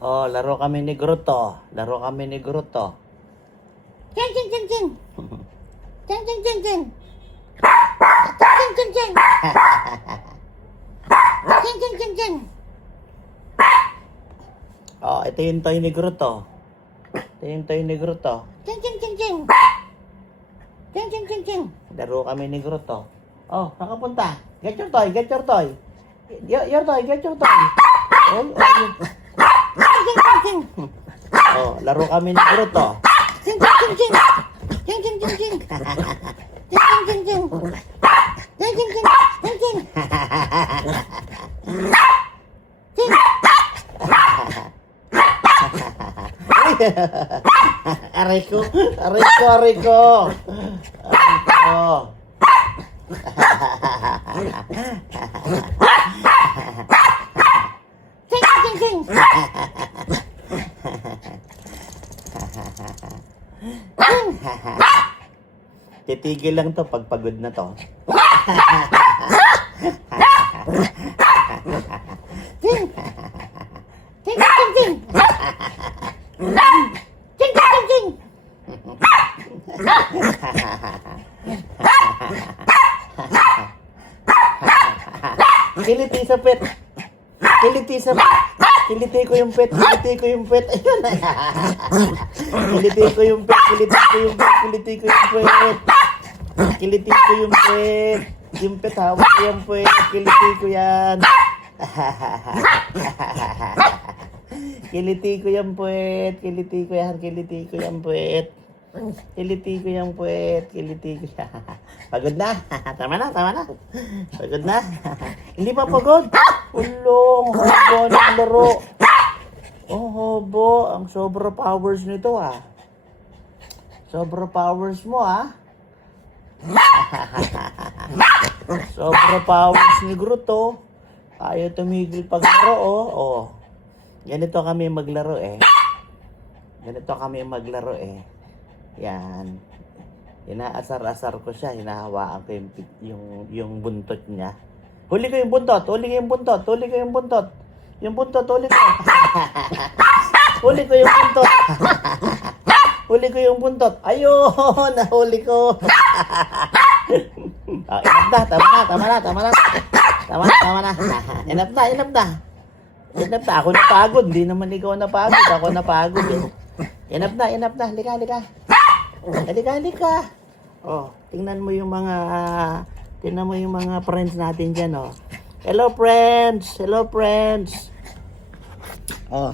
Oh, laro kami ni Gruto. Laro kami ni Gruto. Ching, ching, ching, ching. Ching, ching, ching, ching. Ching, ching, ching, ching. Ching, ching, ching, ching. Oh, ito yung toy ni Gruto. Ito yung toy ni Gruto. Ching, ching, ching, ching. Ching, ching, ching, ching. Laro kami ni Gruto. Oh, nakapunta. Get your toy, get your toy. Your toy, get your toy. Oh, Ching, ching, ching, ching. oh, laro kami ni Gruto. Ching, ching, ching, ching. Ching, ching, ching, ching. Ching, ching, ching, ching. Ching, ching, ching, ching, ching. Ching. Aray ko, aray ko, aray ko. Aray ko. Ching, ching, ching. Titigil lang to pag pagod na to. Ching. Ching, ching, ching. Ching, ching, ching. Kiliti sa pet. Kiliti sa pet. Kiliti ko yung pet. Kiliti ko yung pet. Ayun. Kiliti ko yung pet. Kiliti ko yung pet. Kiliti ko yung pet. Kiliti ko yung pet. Yung pet, hawak ko yung pet. Kiliti ko yan. Kiliti ko yung pet. Kiliti ko yan. Kiliti ko yung pet. Kiliti ko yung puwet, kiliti ko siya. Pagod na? Tama na, tama na. Pagod na? Hindi pa pagod? Ulong, hobo ng laro. Oh, hobo. Ang sobra powers nito ah. Sobra powers mo ah. Sobra powers ni Gruto. Ayaw tumigil paglaro oh. Oh. Ganito kami maglaro eh. Ganito kami maglaro eh. Yan. Inaasar-asar ko siya. Hinahawaan ko yung buntot niya. Huli ko yung buntot. Huli ko yung buntot. Huli ko yung buntot. Yung buntot, huli ko. Huli ko yung buntot. Huli ko yung buntot. Ayun! Nahuli ko. Oh, inap na. Tama na. Tama na. Tama na. Tama na. Tama na. Inap na. Inap na. Inap na. Ako napagod. Hindi naman ikaw napagod. Ako napagod eh. Inap na. Inap na. Halika, halika. Halika, halika. Oh, tingnan mo yung mga friends natin diyan, oh. Hello friends. Hello friends. Oh,